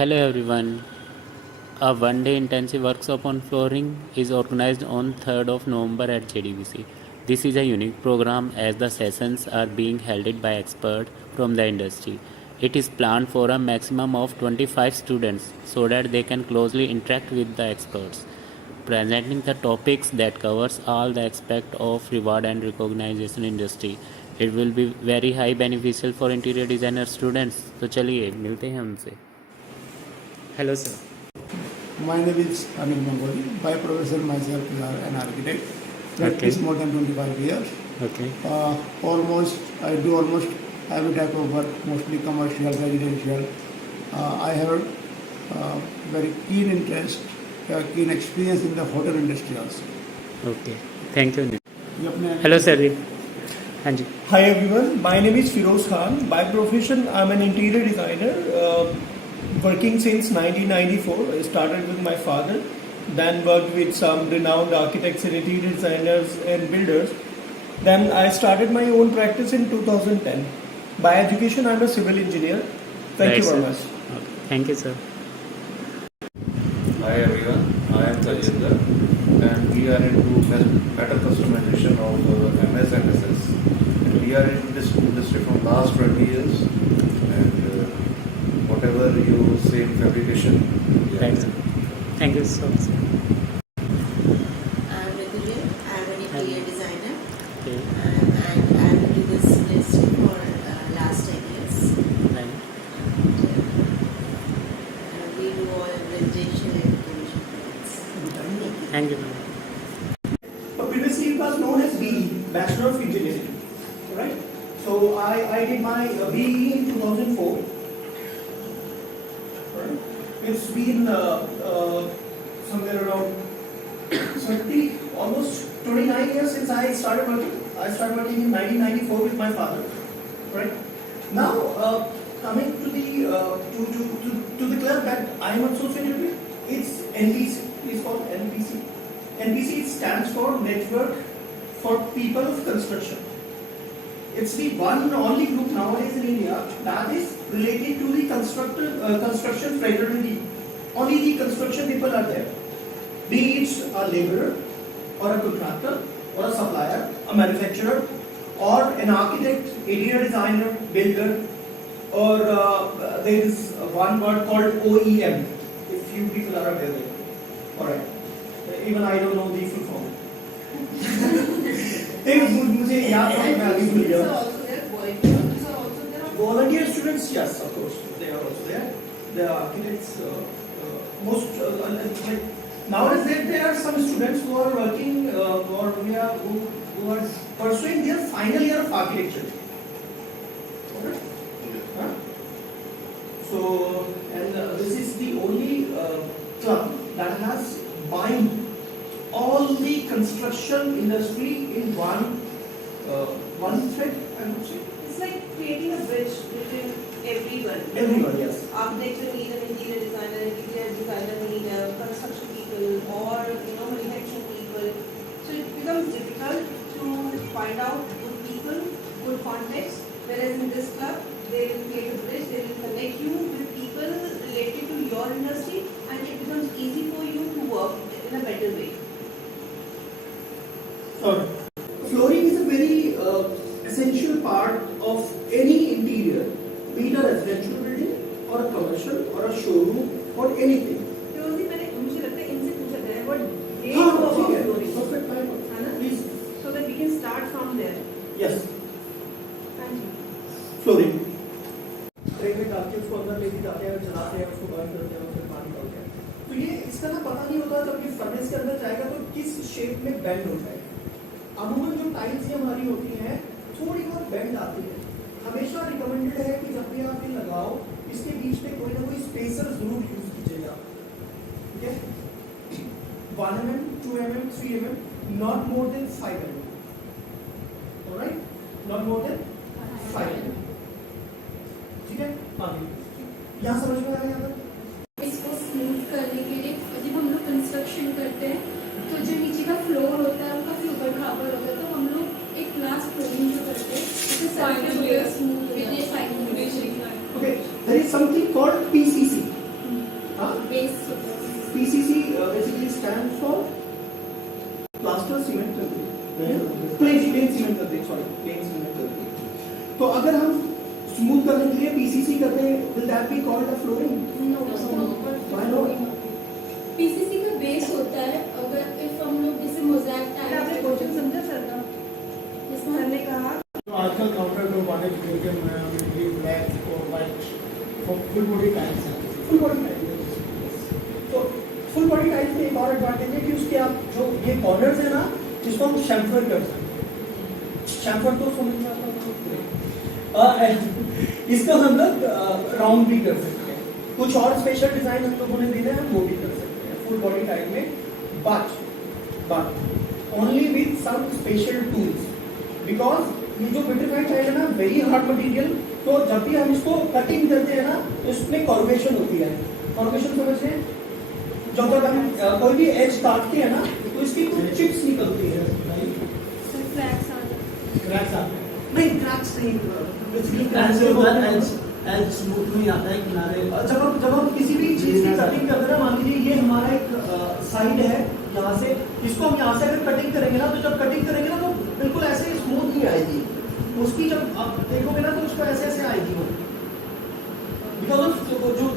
Hello everyone. A one-day intensive workshop on flooring is organized on 3rd of November at JDBC. This is a unique program as the sessions are being held by experts from the industry. It is planned for a maximum of 25 students so that they can closely interact with the experts, presenting the topics that covers all the aspects of reward and recognition industry. It will be very high beneficial for interior designer students. तो चलिए मिलते हैं उनसे. Hello sir. My name is Anil Mangoli. By profession, myself is an architect. Practice more than 25 years. Okay. I do almost every type of work, mostly commercial, residential. I have very keen interest, keen experience in the hotel industry also. Okay. Thank you. ये अपने Hello sir. हाँ जी. Hi everyone, my name is Firoz Khan. By profession, I'm an interior designer. Working since 1994. I started with my father, then worked with some renowned architects and interior designers and builders. Then I started my own practice in 2010. By education, I'm a civil engineer. Thank you very much. Okay. Thank you sir. Hi everyone, I am Tajinder and we are into better customization of MS and SS. And we are in this industry from last 20 years and whatever you say in fabrication. Thanks. Thank you so much. I'm Rituje. I'm an interior designer. Okay. And I'm into this industry for last 10 years. Right. And we do all residential and commercial projects. Thank you. Previously it was known as BE, Bachelor of Engineering, right? So I did my BE in 2004. Right? It's been somewhere around 30, almost 29 years since I started working. I started working in 1994 with my father, right? Now coming to the club that I am associated with, it's NPC. It's called NPC. NPC stands for Network for People of Construction. It's the one and only group nowadays in India that is related to the construction fraternity. Only the construction people are there. Be it a laborer, or a contractor, or a supplier, a manufacturer, or an architect, interior designer, builder, or there is one word called OEM, if you people are aware of it. Alright. Even I don't know the full form. मुझे याद है मैं अभी भूल गया. Volunteer students, yes, of course, they are also there. They are architects. Nowadays there are some students who are working who are pursuing their final year of architecture. Okay. Huh? So, and this is the only club that has bind all the construction industry in one thread, I would say. It's like creating a bridge between everyone. Everyone, yes. Architecture need an interior designer need a construction people, or manufacturing people. So it becomes difficult to find out good people, good context. Whereas in this club, they will create a bridge. They will connect you with people related to your industry, and it becomes easy for you to work in a better way. Flooring is a very essential part of any interior, be it a residential building or a commercial or a showroom or anything. फिरोजी मुझे लगता है इनसे पूछा जाए what they हाँ, know ठीक about है. flooring, Perfect, fine. है ना? Please. So that we can start from there. Yes. Thank you. Flooring. Tray में डाल के उसको अंदर लेके जाते हैं, चलाते हैं, उसको बंद करते हैं, फिर पानी डालते हैं. तो ये इसका ना पता नहीं होता जब ये फर्नेस के अंदर जाएगा तो किस शेप में बेंड हो जाएगा. अमूमन जो टाइल्स ये हमारी होती हैं थोड़ी बहुत बेंड आती है. हमेशा रिकमेंडेड है कि जब भी आप ये लगाओ इसके बीच में कोई ना कोई स्पेसर जरूर यूज कीजिएगा. ठीक है. 1 mm, 2 mm, 3 mm, not more than 5 mm. Alright? Not more than 5 mm. ठीक है. यहाँ समझ में आ गया. इसको स्मूथ करने के लिए जब हम लोग कंस्ट्रक्शन करते हैं तो जो नीचे का फ्लोर होता है उनका फ्लोर खाबर होता है, तो हम लोग एक ग्लास फ्लोरिंग जो करते हैं उससे सरफेस स्मूथ हो जाता है. Okay, there is something called PCC. Stand for plaster cement कर दिए, प्लेन सीमेंट कर दिए, सॉरी प्लेन सीमेंट कर दिए। तो अगर हम स्मूथ करने के लिए पीसीसी करते हैं, will that be called a flooring? Why not? PCC का बेस होता है, अगर इफ हम लोग जैसे मोज़ैक आपने टाइप क्वेश्चन समझा सर का? सर ने कहा आजकल काउंटर टॉप वाले खिड़की में ब्लैक और वाइट फुल बॉडी टाइल्स हैं। Full body tiles. तो फुल बॉडी टाइल्स में एक और एडवांटेज है कि उसके आप जो ये कॉर्नर्स है ना, जिसको हम शैम्फर कर सकते हैं। शैम्फर तो समझ में आता है, इसको हम लोग राउंड भी कर सकते हैं। कुछ और स्पेशल डिजाइन हम लोगों ने दिए हैं, हम वो भी कर सकते हैं फुल बॉडी टाइप में, but only with some special tools, because ये जो विट्रिफाइड टाइल है ना, वेरी हार्ड मटेरियल, तो जब भी हम इसको कटिंग करते हैं ना, तो इसमें कॉर्वेशन होती है। कॉर्वेशन समझ रहे हैं? जब तक हम कोई भी एज काटते हैं ना, तो इसकी कुछ चिप्स निकलती है, क्रैक्स आ जाते क्रैक्स आते हैं। नहीं क्रैक्स नहीं, ऐसे होता है, एज स्मूथ नहीं आता है किनारे। जब हम किसी भी चीज की कटिंग करते हैं ना, मान लीजिए ये हमारा एक साइड है, यहाँ से इसको हम यहाँ से अगर कटिंग करेंगे ना, तो जब कटिंग करेंगे ना, तो बिल्कुल ऐसे स्मूथ नहीं आएगी उसकी। जब आप देखोगे ना, तो उसको ऐसे ऐसे आएगी वो, बिकॉज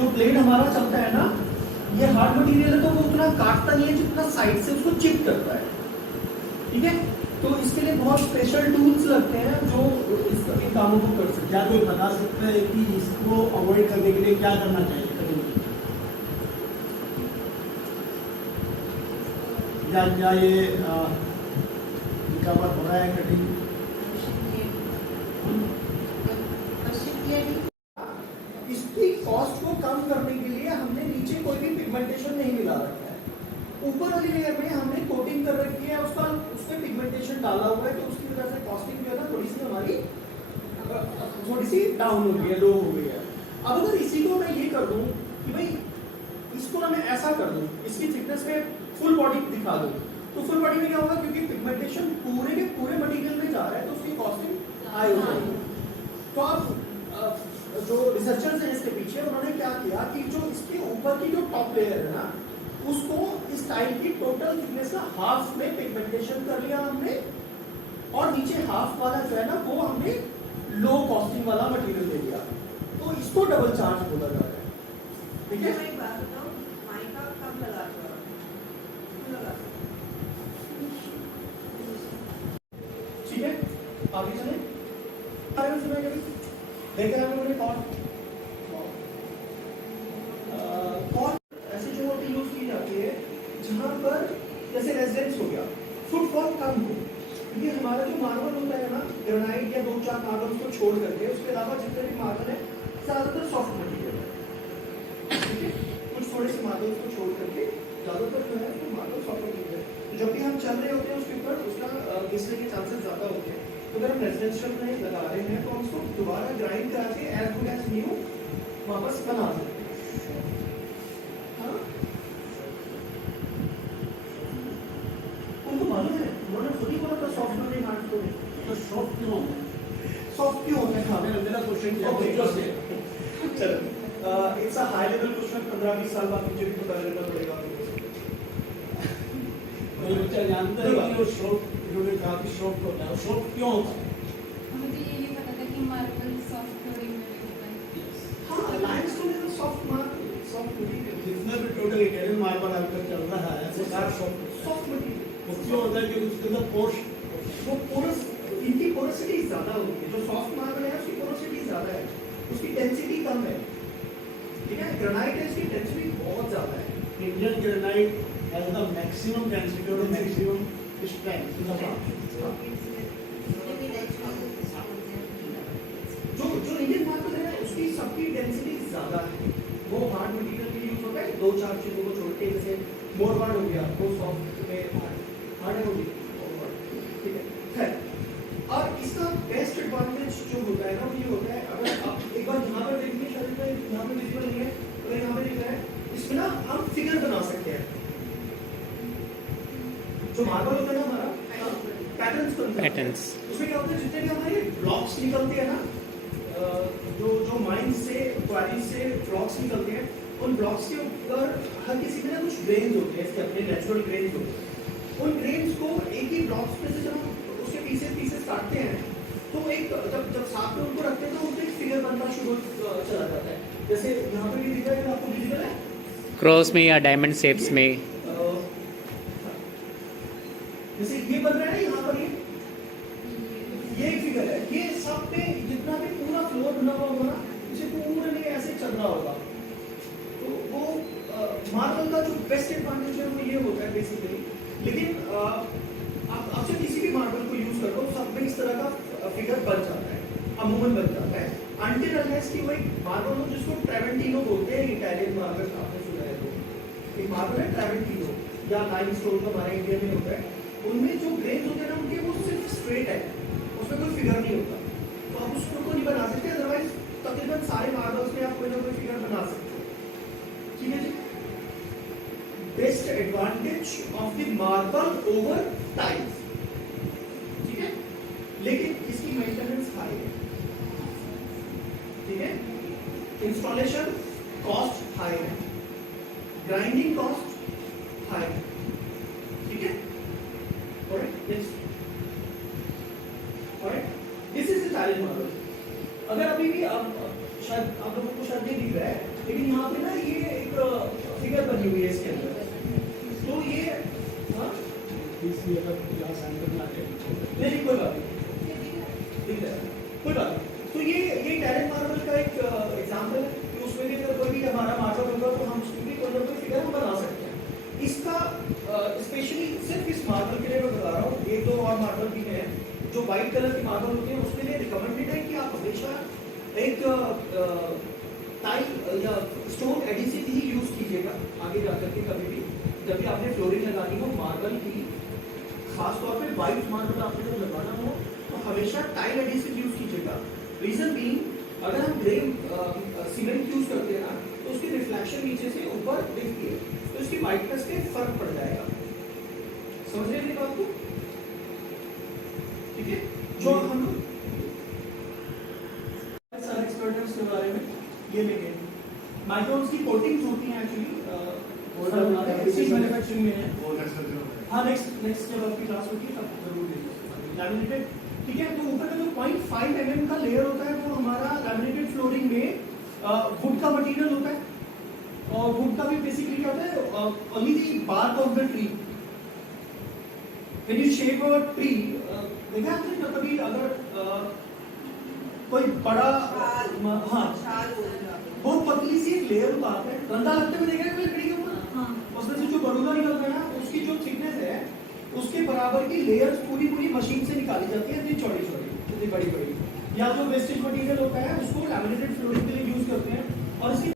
जो ब्लेड हमारा चलता है ना, ये हार्ड मटेरियल है, तो वो उतना काटता नहीं है जितना साइड से उसको चिप करता है। ठीक है, तो इसके लिए बहुत स्पेशल टूल्स लगते हैं जो इन कामों को कर सकते हैं। क्या कोई बता सकता है कि इसको अवॉइड करने के लिए क्या करना चाहिए कटिंग में? क्या ये रिकवर हो रहा है कटिंग? इसकी कॉस्ट को कम करने के लिए हमने नीचे कोई भी पिगमेंटेशन नहीं मिला रखा है। ऊपर वाली लेयर में हमने कोटिंग कर रखी है, उसका उसमें पिगमेंटेशन डाला हुआ है, तो उसकी वजह से कॉस्टिंग जो है ना, थोड़ी सी हमारी थोड़ी सी डाउन हो गई है, लो हो गई है। अब अगर इसी को मैं ये कर दूं कि भाई इसको ना मैं ऐसा कर दूं, इसकी थिकनेस में फुल बॉडी दिखा दूं, तो फुल बॉडी में क्या होगा, क्योंकि पिगमेंटेशन पूरे के पूरे मटेरियल में जा रहा है, तो उसकी कॉस्टिंग हाई हो जाएगी। तो अब जो रिसर्चर्स हैं इसके पीछे, उन्होंने क्या किया कि जो इसके ऊपर की जो टॉप लेयर है ना, उसको इस टाइल की टोटल थिकनेस का हाफ में पिगमेंटेशन कर लिया हमने, और नीचे हाफ वाला जो है ना, वो हमने लो कॉस्टिंग वाला मटेरियल दे दिया, तो इसको डबल चार्ज बोला जा रहा है। ठीक है, मैं एक बात बताऊं, माइका कब लगा ठीक है, आगे चले। अरे सुना कभी देख रहे हैं कौन ऐसी जगहों पे यूज की जाती है जहां पर जैसे रेजिडेंस हो गया, फुटफॉल कम हो। ये हमारा जो मार्बल होता है ना, ग्रेनाइट या 2-4 मार्बल को छोड़ करके, उसके अलावा जितने भी मार्बल है ज्यादातर सॉफ्ट मटेरियल है। ठीक है, कुछ थोड़े से मार्बल को छोड़ करके ज्यादातर जो है तो मार्बल सॉफ्ट मटेरियल है। तो जब भी हम चल रहे होते हैं उसके ऊपर उसका घिसने के चांसेस ज्यादा होते हैं। तो अगर हम रेजिडेंशियल में लगा रहे हैं, तो हम उसको दोबारा ग्राइंड करा के एज गुड एज न्यू वापस बना सकते हैं। हाँ? उनको मालूम है, उन्होंने खुद ही बोला था सॉफ्ट में हार्ड को, तो सॉफ्ट क्यों होता है? सॉफ्ट क्यों होता है? हाँ, मेरा क्वेश्चन क्या है? चलो, it's a high level question, 15-20 साल बाद मुझे भी पता लगना पड़ेगा। कोई बच्चा जानता है कि वो सॉफ्ट, उन्होंने कहा कि सॉफ्ट होता है, सॉफ्ट क्यों होता है? मुझे ये नहीं पता था कि मार्बल सॉफ्ट फ्लोरिंग में भी होता है। हाँ, limestone is a soft marble, soft material. जितना भी टोटल इटालियन मार्बल आजकल चल रहा है वो सारा सॉफ्ट मटेरियल। वो क्यों होता है? क्योंकि उसके अंदर पोर्स, वो पोरस, इनकी पोरोसिटी ज्यादा होती है। जो सॉफ्ट मार्बल है उसकी पोरोसिटी ज्यादा है, उसकी डेंसिटी कम है। ठीक है, ग्रेनाइट है, इसकी डेंसिटी बहुत ज्यादा है। Indian granite has the maximum density और maximum strength in the plant. जो इंडियन मार्बल है उसकी सबकी डेंसिटी ज्यादा है, वो हार्ड मटेरियल के लिए यूज होता है। 2-4 चीजों को छोड़ के, जैसे मोरवाड हो गया, वो सॉफ्ट में हार्ड है, होगी मोरवाड। ठीक है, खैर, और इसका बेस्ट एडवांटेज जो होता है ना, वो ये होता है, अगर आप एक बार यहाँ पर देखिए, शरीर में यहाँ पे विजिबल नहीं है, अगर यहाँ पे दिख रहा है, इसमें ना हम फिगर बना सकते हैं। जो मार्बल होता है ना हमारा, पैटर्न्स, उसमें क्या होता है, जितने भी हमारे ब्लॉक्स निकलते हैं ना, जो माइंस से, क्वारीज से ब्लॉक्स निकलते हैं, उन ब्लॉक्स के ऊपर हर किसी में ना कुछ ग्रेन्स होते हैं, इसके अपने नेचुरल ग्रेन्स होते हैं। उन ग्रेन्स को एक ही ब्लॉक्स में से जब हम उसके पीसेस काटते हैं तो एक जब साथ में उनको रखते हैं तो उनको एक फिगर बनना शुरू चला जाता है। जैसे यहाँ पे भी दिख रहा है, आपको विजिबल है क्रॉस में या डायमंड शेप्स में। जैसे ये बन रहा है ना यहाँ पर, ये एक फिगर है। ये सब पे जितना भी पूरा फ्लोर बना हुआ होगा ना, इसे पूरे में ऐसे चल रहा होगा। तो वो मार्बल का जो बेस्ट एडवांटेज है वो ये होता है बेसिकली। लेकिन आप आपसे किसी भी मार्बल को यूज कर लो, सब में इस तरह का फिगर बन जाता है, अमूमन बन जाता है। अनटिल अनलेस कि वो एक मार्बल हो जिसको ट्रेवेंटिनो बोलते हैं, इटालियन मार्बल आपने सुना है तो। एक मार्बल है ट्रेवेंटिनो या लाइमस्टोन जो हमारे इंडिया में होता है, उनमें जो ग्रेन्स होते हैं ना उनके वो सिर्फ स्ट्रेट है, उसमें कोई फिगर नहीं होता। तो आप उसको तो नहीं बना सकते, अदरवाइज तकरीबन सारे मार्बल्स में आप कोई ना कोई फिगर बना सकते हो। ठीक है जी। Best advantage of the marble over tiles, ठीक है। लेकिन इसकी मेंटेनेंस हाई है, ठीक है। इंस्टॉलेशन कॉस्ट हाई है, ग्राइंडिंग कॉस्ट हाई है, ठीक है। Alright, next. Alright, this is the tile marble. अगर अभी भी आप शायद आप लोगों को शायद नहीं दिख रहा है, लेकिन यहाँ पे ना ये एक फिगर बनी हुई है इसके अंदर। तो ये नहीं कोई बात नहीं, दिख रहा है, कोई बात नहीं। तो ये इटालियन मार्बल का एक एग्जांपल है कि उसमें भी अगर कोई भी हमारा मार्बल होगा तो हम उसमें भी कोई ना कोई फिगर हम बना सकते हैं। इसका स्पेशली सिर्फ इस मार्बल के लिए मैं बता रहा हूँ, एक दो और मार्बल भी हैं जो व्हाइट कलर के मार्बल होते हैं, उसके लिए रिकमेंडेड है कि आप हमेशा एक टाइल या स्टोन एडिसिव ही यूज कीजिएगा आगे जाकर के। कभी भी जब भी आपने फ्लोरिंग लगानी हो मार्बल की, खासतौर पे व्हाइट मार्बल आपने जब लगाना हो तो हमेशा टाइल एडिसिव यूज कीजिएगा। रीजन बीइंग, अगर हम ग्रे सीमेंट यूज करते हैं ना तो उसकी रिफ्लेक्शन नीचे से ऊपर दिखती है, तो उसकी व्हाइटनेस पे फर्क पड़ जाएगा। समझ रहे हैं बात को? ठीक है। जो हम सारे एक्सपर्ट्स के बारे में ये लेंगे, माइक्रोन्स की कोटिंग्स होती हैं एक्चुअली, मैन्युफैक्चरिंग में है। हाँ, नेक्स्ट जब आपकी क्लास होगी तब जरूर देखिए लैमिनेटेड, ठीक है। तो ऊपर का जो 0.5 mm का लेयर होता है वो हमारा लैमिनेटेड फ्लोरिंग में वुड का मटेरियल होता है। और वुड का भी बेसिकली क्या होता है, only the bark of the tree. When you shave a tree, देखा आपने कभी अगर कोई बड़ा, हाँ, बहुत पतली सी एक लेयर उतारते हैं, रंधा लगते हुए देखा है कोई लकड़ी के ऊपर, उसमें से जो बरूदा निकलता है ना, उसकी जो थिकनेस है उसके बराबर की लेयर्स पूरी मशीन से निकाली जाती है, इतनी चौड़ी इतनी बड़ी। या जो वेस्टेज मटेरियल होता है उसको लैमिनेटेड फ्लोरिंग के लिए यूज करते हैं। और इसकी